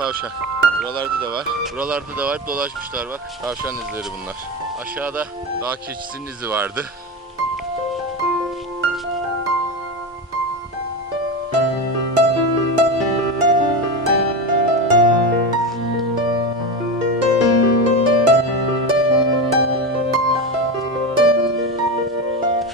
tavşan. Buralarda da var. Buralarda da var. Dolaşmışlar bak. Tavşan izleri bunlar. Aşağıda dağ keçisinin izi vardı.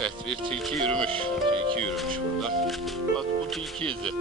Evet, bir tilki yürümüş. Tilki yürümüş burada. Bak bu tilki izi.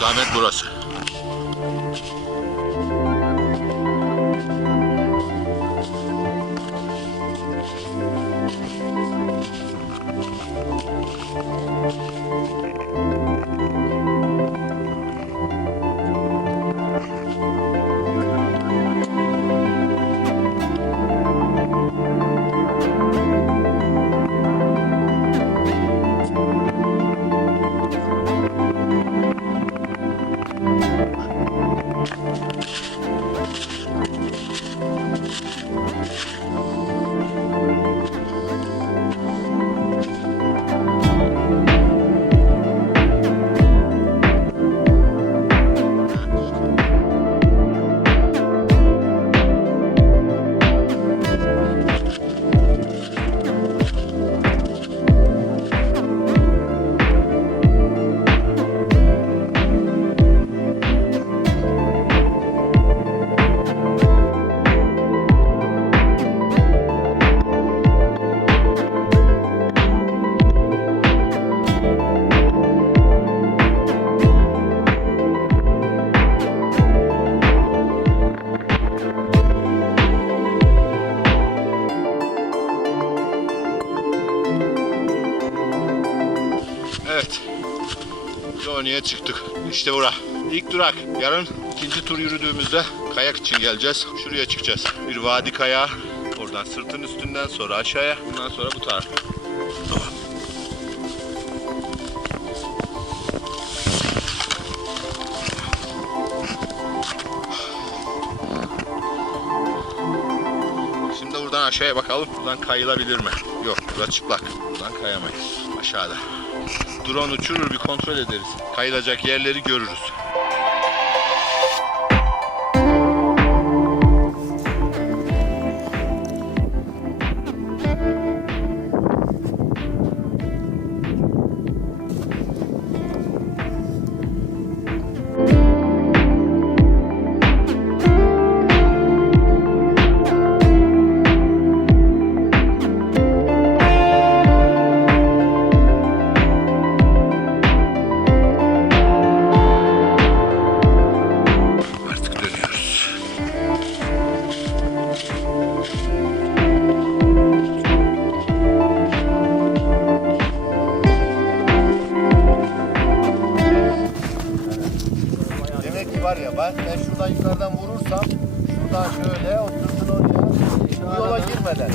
İstikamet burası. Evet. Coğoni'ye çıktık. İşte bura. İlk durak. Yarın ikinci tur yürüdüğümüzde kayak için geleceğiz. Şuraya çıkacağız. Bir vadi kayağı. Oradan sırtın üstünden sonra aşağıya. Bundan sonra bu taraf. Şimdi buradan aşağıya bakalım. Buradan kayılabilir mi? Yok. Burada çıplak. Buradan kayamayız. Aşağıda. Drone uçurur, bir kontrol ederiz. Kayılacak yerleri görürüz. Var ya, ben şuradan yukarıdan vurursam şuradan şöyle o sırtın oraya bu yola girmeden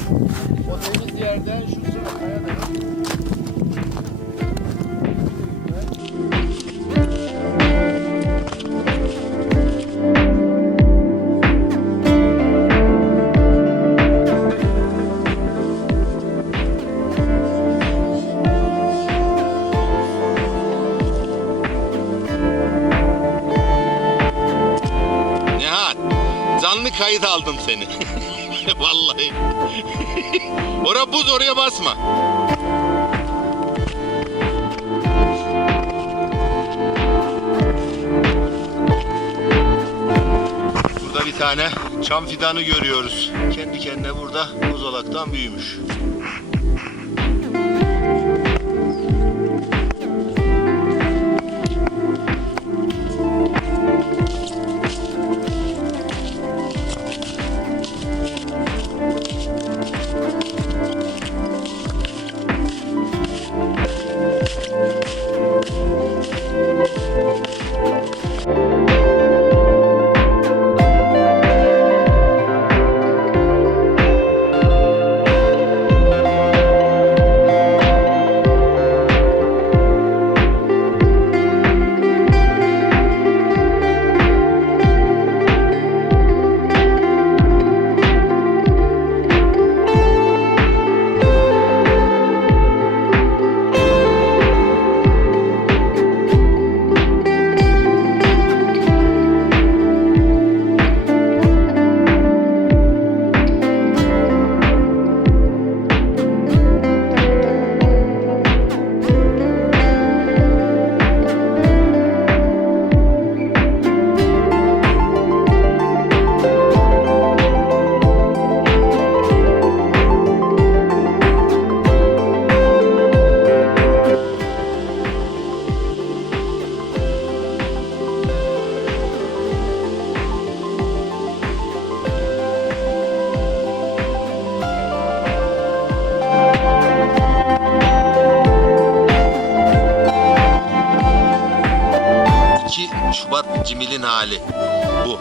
o temiz yerden şu sıra kaya da canlı kayıt aldım seni. Vallahi. Ora buz, oraya basma. Burada bir tane çam fidanı görüyoruz. Kendi kendine burada kozalaktan büyümüş. Cimil'in hali bu.